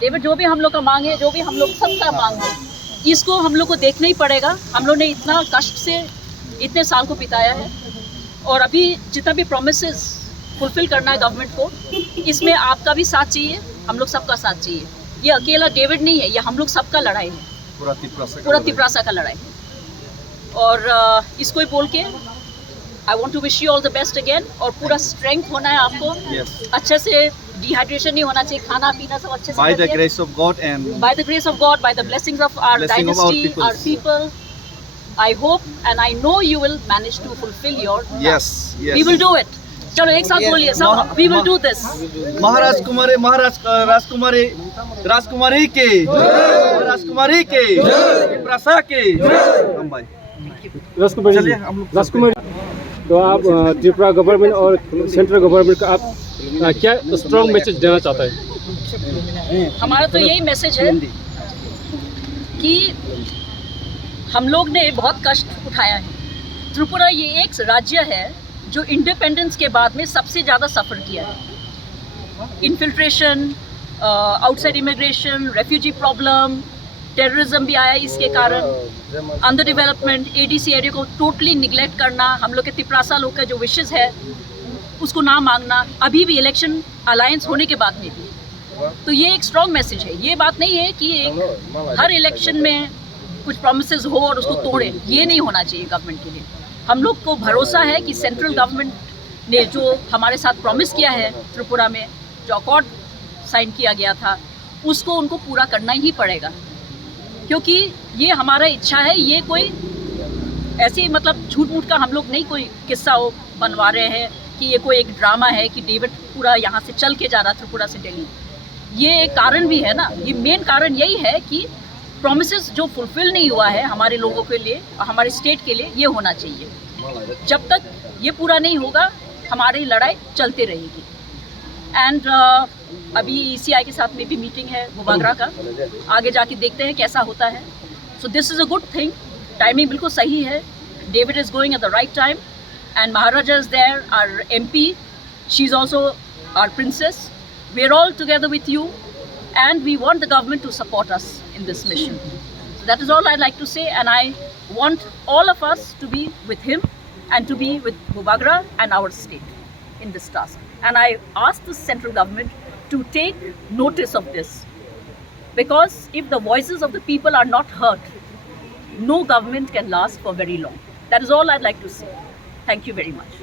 David, जो भी हम लोग का मांग है, जो भी हम लोग सबका मांग है, इसको हम लोग को देखना ही पड़ेगा। हम लोग ने इतना कष्ट से इतने साल को बिताया है, और अभी जितना भी प्रोमिसेस फुलफिल करना है गवर्नमेंट को, इसमें आपका भी साथ चाहिए, हम लोग सबका साथ चाहिए। ये अकेला डेविड नहीं है, ये हम लोग सबका लड़ाई है, पूरा तिपरासा का लड़ाई है। और इसको ही बोल के I want to wish you all the best again, और पूरा स्ट्रेंथ होना है आपको। अच्छे से डिहाइड्रेशन नहीं होना चाहिए, खाना पीना सब अच्छे से by the grace of God and by the grace of God, by the blessings of our dynasty, our people. I hope and I know you will manage to fulfill your yes. We will do it. चलो एक साथ बोलिए सब, we will do this. महाराज राजकुमारी के, राजकुमारी के, तिपरासा के। हम भाई राजकुमारी, तो आप त्रिपुरा गवर्नमेंट और सेंट्रल गवर्नमेंट का आप क्या स्ट्रॉन्ग मैसेज देना चाहता है? हमारा तो यही मैसेज है कि हम लोग ने बहुत कष्ट उठाया है। त्रिपुरा ये एक राज्य है जो इंडिपेंडेंस के बाद में सबसे ज़्यादा सफ़र किया है। Infiltration, outside immigration, refugee problem, terrorism भी आया इसके कारण, अंडर डेवलपमेंट, एडीसी एरिया को टोटली निगलेक्ट करना, हम लोग के तिपरासा लोग का जो विशेष है उसको ना मांगना, अभी भी इलेक्शन अलायंस होने के बाद में भी। तो ये एक स्ट्रॉन्ग मैसेज है। ये बात नहीं है कि हर इलेक्शन में कुछ प्रोमिसेस हो और उसको तोड़े, ये नहीं होना चाहिए गवर्नमेंट के लिए। हम लोग को भरोसा है कि सेंट्रल गवर्नमेंट ने जो हमारे साथ प्रॉमिस किया है त्रिपुरा में, जो अकॉर्ड साइन किया गया था, उसको उनको पूरा करना ही पड़ेगा, क्योंकि ये हमारा इच्छा है। ये कोई ऐसे मतलब झूठ मूठ का हम लोग नहीं कोई किस्सा बनवा रहे हैं कि ये कोई एक ड्रामा है कि डेविड पूरा यहाँ से चल के जा रहा त्रिपुरा से दिल्ली। ये एक कारण भी है ना, ये मेन कारण यही है कि प्रॉमिसेस जो फुलफिल नहीं हुआ है हमारे लोगों के लिए, हमारे स्टेट के लिए, ये होना चाहिए। जब तक ये पूरा नहीं होगा हमारी लड़ाई चलती रहेगी। एंड अभी ECI के साथ में भी मीटिंग है भूबागरा का, आगे जाके देखते हैं कैसा होता है। So this is a good thing, timing बिल्कुल सही है। David is going at the right time and Maharaja is there, our MP, she is also our princess. We are all together with you and we want the government to support us in this mission. So that is all I'd like to say, and I want all of us to be with him and to be with Bhubagra and our state in this task. And I ask the central government to take notice of this, because if the voices of the people are not heard, no government can last for very long. That is all I'd like to say. Thank you very much.